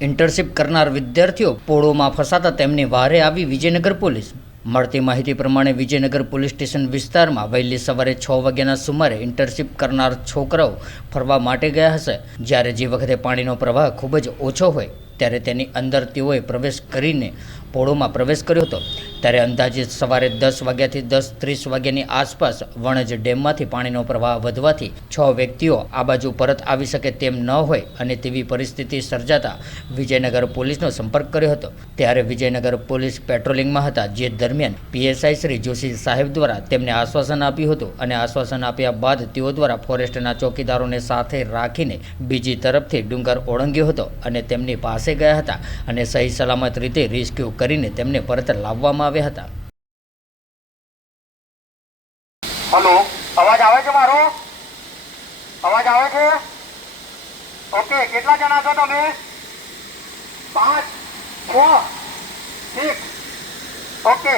Internship કરનાર વિદ્યાર્થીઓ પોળોમાં ફસાતા તેમની વારે આવી વિજયનગર પોલીસ. મળતી માહિતી પ્રમાણે વિજયનગર પોલીસ સ્ટેશન વિસ્તારમાં વહેલી સવારે છ વાગ્યાના સુમારે ઇન્ટર્નશીપ કરનાર છોકરાઓ ફરવા માટે ગયા હશે. જ્યારે જે વખતે પાણીનો પ્રવાહ ખૂબ જ ઓછો હોય ત્યારે તેની અંદર તેઓએ પ્રવેશ કરીને પોળોમાં પ્રવેશ કર્યો હતો. ત્યારે અંદાજે સવારે દસ વાગ્યાથી દસ ત્રીસ વાગ્યાની આસપાસ વણજ ડેમમાંથી પાણીનો પ્રવાહ વધવાથી છ વ્યક્તિઓ આ બાજુ પરત આવી શકે તેમ ન હોય અને તેવી પરિસ્થિતિ સર્જાતા વિજયનગર પોલીસનો સંપર્ક કર્યો હતો. ત્યારે વિજયનગર પોલીસ પેટ્રોલિંગમાં હતા, જે દરમિયાન પીએસઆઈ શ્રી જોશી સાહેબ દ્વારા તેમને આશ્વાસન આપ્યું હતું અને આશ્વાસન આપ્યા બાદ તેઓ દ્વારા ફોરેસ્ટના ચોકીદારોને સાથે રાખીને બીજી તરફથી ડુંગર ઓળંગ્યો હતો અને તેમની પાસે ગયા હતા અને સહી સલામત રીતે રેસ્ક્યુ કરીને તેમને પરત લાવવામાં આવ્યા હતા. હલો, અવાજ આવે છે મારો? અવાજ આવે છે? ઓકે, કેટલા જણા છો તમે? પાંચ, છ, એક. ઓકે.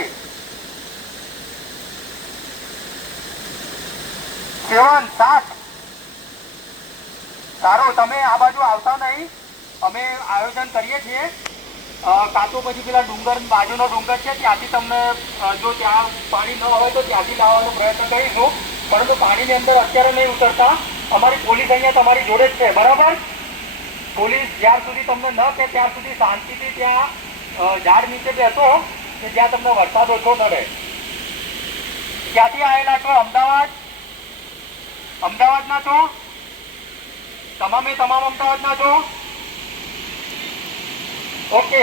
સેવન, સાત. સારું, તમે આ બાજુ આવતા નહીં? અમે આયોજન કરીએ છીએ. કાં તો પછી પેલા ડુંગર, બાજુનો ડુંગર છે, ત્યાંથી તમને જો ત્યાં પાણી ન હોય તો ત્યાંથી લાવવાનો પ્રયત્ન કરીશું. પરંતુ પાણીની અંદર અત્યારે નહીં ઉતરતા. અમારી પોલીસ અહીંયા તમારી જોડે જ છે, બરાબર? પોલીસ જ્યાર સુધી તમને ન કે ત્યાં સુધી શાંતિથી ત્યાં ઝાડ નીચે બેસો, કે જ્યાં તમને વરસાદ ઓછો નડે ક્યાંથી આવેલા છો? અમદાવાદ? અમદાવાદના છો? તમામે તમામ અમદાવાદના છો? ઓકે.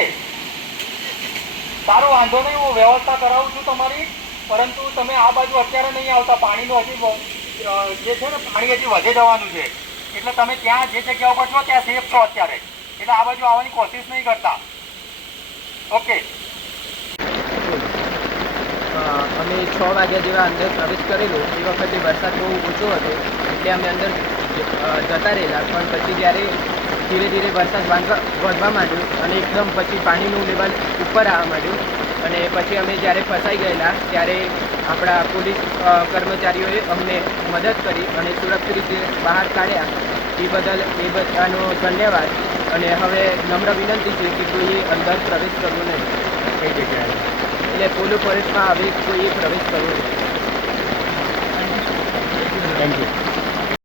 સારું, વાંધો નહીં, હું વ્યવસ્થા કરાવું છું તમારી. પરંતુ તમે આ બાજુ અત્યારે નહીં આવતા. પાણીનું હજી જે છે ને, પાણી હજી વધે જવાનું છે. એટલે તમે ત્યાં જે જગ્યા ઉપર છો, ત્યાં સેફ છો અત્યારે. એટલે આ બાજુ આવવાની કોશિશ નહીં કરતા. ઓકે. અમે છ વાગ્યા જેવા અંદર પ્રવેશ કરેલો. એ વખતે વરસાદ બહુ ઓછો હતો. એટલે અમે અંદર જતા રહેલા. પણ પછી જ્યારે ધીરે ધીરે વરસાદ વાંધવા વધવા માંડ્યો અને એકદમ પછી પાણીનું લેવલ ઉપર આવવા માંડ્યું. અને પછી અમે જ્યારે ફસાઈ ગયેલા ત્યારે આપણા પોલીસ કર્મચારીઓએ અમને મદદ કરી અને સુરક્ષિત રીતે બહાર કાઢ્યા. એ બદલ એ બધાનો ધન્યવાદ. અને હવે નમ્ર વિનંતી છે કે કોઈએ અંદર પ્રવેશ કરવો નહીં. કઈ જગ્યાએ? એટલે પોલો ફોરેસ્ટમાં હવે કોઈએ પ્રવેશ કરવો નહીં. Thank you